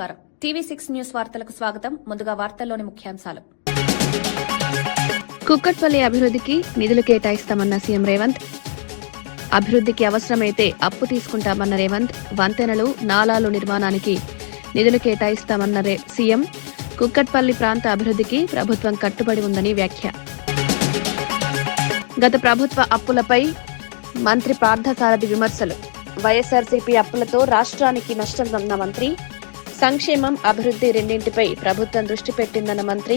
నమస్కారం. TV6 news వార్తలకు స్వాగతం. ముందుగా వార్తల్లోని ముఖ్యాంశాలు. కుక్కట్పల్లి అభివృద్ధికి నిధులు కేటాయిస్తామన్న సీఎం రేవంత్. అభివృద్ధికి అవసరమైతే అప్పు తీసుకుంటామన్న రేవంత్. వంతెనలు, నాలాలు నిర్మాణానికి నిధులు కేటాయిస్తామన్న సీఎం. కుక్కట్పల్లి ప్రాంత అభివృద్ధికి ప్రభుత్వం కట్టుబడి ఉందని వ్యాఖ్య. గత ప్రభుత్వ అప్పులపై మంత్రి పార్థసారథి విమర్శలు. వైఎస్ఆర్సీపీ అప్పులతో రాష్ట్రానికి నష్టం ఉన్న మంత్రి. సంక్షేమం, అభివృద్ధి రెండింటిపై ప్రభుత్వం దృష్టి పెట్టిందన్న మంత్రి.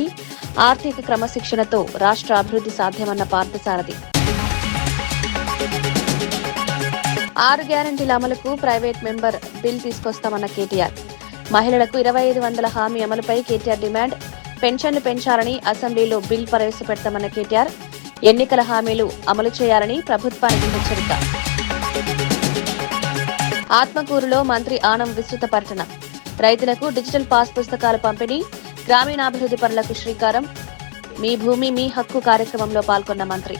ఆర్థిక క్రమశిక్షణతో రాష్ట్ర అభివృద్ధి సాధ్యమన్న పార్థసారథి. 6 గ్యారంటీల అమలుకు ప్రైవేట్ మెంబర్ బిల్ తీసుకొస్తామన్న కేటీఆర్. మహిళలకు 2500 హామీ అమలుపై కేటీఆర్ డిమాండ్. పెన్షన్లు పెంచాలని అసెంబ్లీలో బిల్ ప్రవేశపెడతామన్న కేటీఆర్. ఎన్నికల హామీలు అమలు చేయాలని ప్రభుత్వానికి హెచ్చరిక. ఆత్మకూరులో మంత్రి ఆనం విస్తృత పర్యటన. రైతులకు డిజిటల్ పాస్ పుస్తకాల పంపిణీ. గ్రామీణాభివృద్ధి పనులకు శ్రీకారం. మీ భూమి మీ హక్కు కార్యక్రమంలో పాల్గొన్న మంత్రి.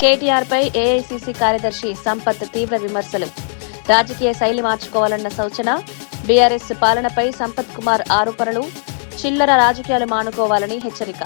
కేటీఆర్ పై ఏఐసీసీ కార్యదర్శి సంపత్ తీవ్ర విమర్శలు. రాజకీయ శైలి మార్చుకోవాలన్న సూచన. బీఆర్ఎస్ పాలనపై సంపత్ కుమార్ ఆరోపణలు. చిల్లర రాజకీయాలు మానుకోవాలని హెచ్చరిక.